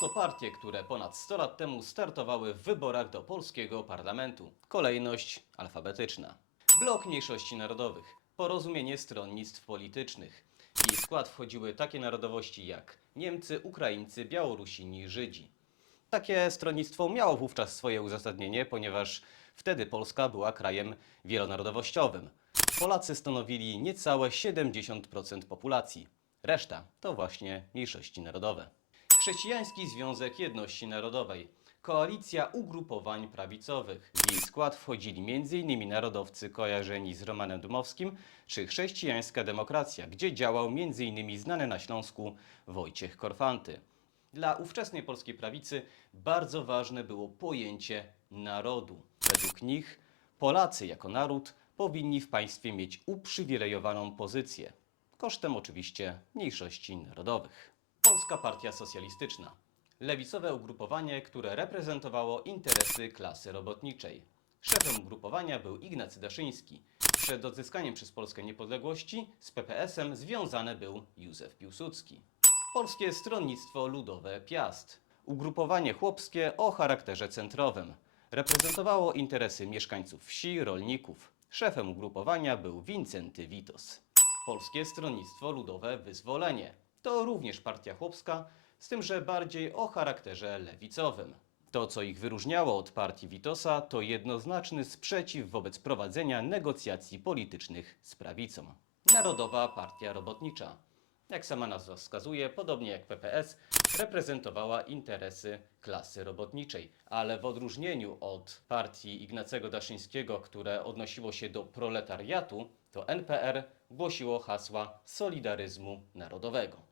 Oto partie, które ponad 100 lat temu startowały w wyborach do polskiego parlamentu. Kolejność alfabetyczna. Blok Mniejszości Narodowych. Porozumienie Stronnictw Politycznych. W jej skład wchodziły takie narodowości jak Niemcy, Ukraińcy, Białorusini, Żydzi. Takie stronnictwo miało wówczas swoje uzasadnienie, ponieważ wtedy Polska była krajem wielonarodowościowym. Polacy stanowili niecałe 70% populacji. Reszta to właśnie mniejszości narodowe. Chrześcijański Związek Jedności Narodowej. Koalicja ugrupowań prawicowych. W jej skład wchodzili m.in. narodowcy kojarzeni z Romanem Dmowskim czy Chrześcijańska Demokracja, gdzie działał m.in. znany na Śląsku Wojciech Korfanty. Dla ówczesnej polskiej prawicy bardzo ważne było pojęcie narodu. Według nich Polacy jako naród powinni w państwie mieć uprzywilejowaną pozycję, kosztem oczywiście mniejszości narodowych. Polska Partia Socjalistyczna. Lewicowe ugrupowanie, które reprezentowało interesy klasy robotniczej. Szefem ugrupowania był Ignacy Daszyński. Przed odzyskaniem przez Polskę niepodległości z PPS-em związany był Józef Piłsudski. Polskie Stronnictwo Ludowe Piast. Ugrupowanie chłopskie o charakterze centrowym. Reprezentowało interesy mieszkańców wsi, rolników. Szefem ugrupowania był Wincenty Witos. Polskie Stronnictwo Ludowe Wyzwolenie. To również partia chłopska, z tym, że bardziej o charakterze lewicowym. To, co ich wyróżniało od partii Witosa, to jednoznaczny sprzeciw wobec prowadzenia negocjacji politycznych z prawicą. Narodowa Partia Robotnicza. Jak sama nazwa wskazuje, podobnie jak PPS, reprezentowała interesy klasy robotniczej, ale w odróżnieniu od partii Ignacego Daszyńskiego, które odnosiło się do proletariatu, to NPR głosiło hasła solidaryzmu narodowego.